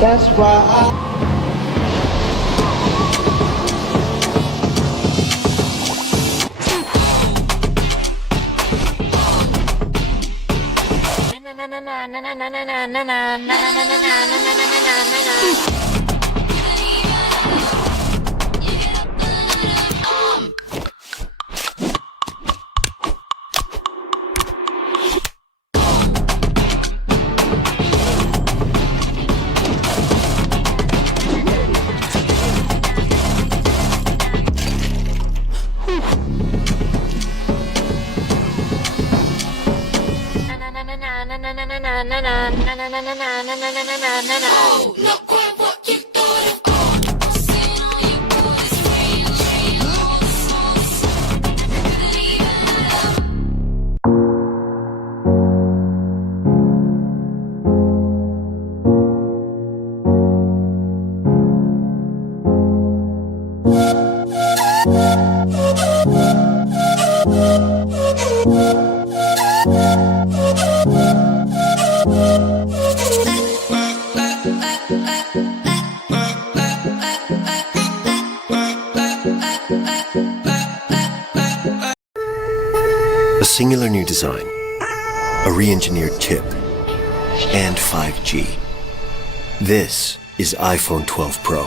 That's why I A singular new design, a re-engineered chip, and 5G. This is iPhone 12 Pro.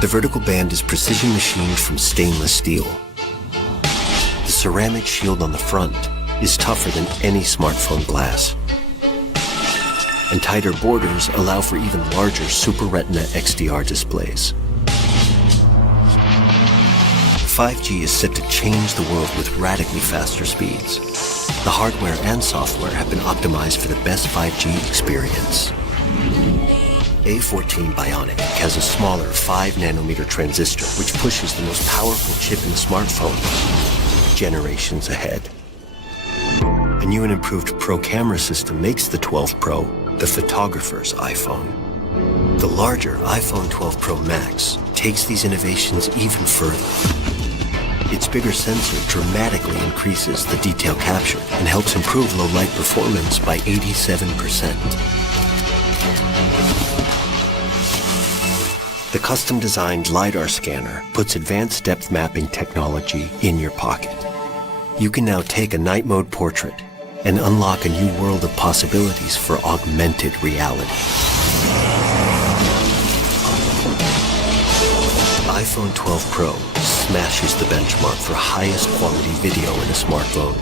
The vertical band is precision machined from stainless steel. The ceramic shield on the front is tougher than any smartphone glass. And tighter borders allow for even larger Super Retina XDR displays. 5G is set to change the world with radically faster speeds. The hardware and software have been optimized for the best 5G experience. A14 Bionic has a smaller 5nm transistor which pushes the most powerful chip in the smartphone generations ahead. A new and improved Pro camera system makes the 12 Pro the photographer's iPhone. The larger iPhone 12 Pro Max takes these innovations even further. Its bigger sensor dramatically increases the detail captured and helps improve low light performance by 87%. The custom-designed LiDAR scanner puts advanced depth mapping technology in your pocket. You can now take a night mode portrait and unlock a new world of possibilities for augmented reality. iPhone 12 Pro smashes the benchmark for highest quality video in a smartphone.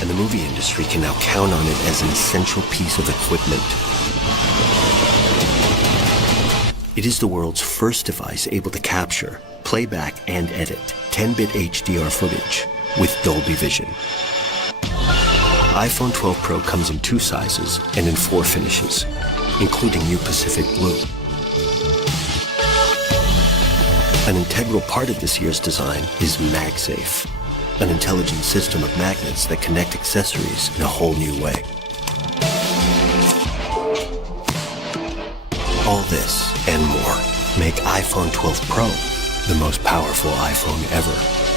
And the movie industry can now count on it as an essential piece of equipment. It is the world's first device able to capture, playback, and edit 10-bit HDR footage with Dolby Vision. iPhone 12 Pro comes in 2 sizes and in 4 finishes, including new Pacific Blue. An integral part of this year's design is MagSafe, an intelligent system of magnets that connect accessories in a whole new way. All this and more make iPhone 12 Pro the most powerful iPhone ever.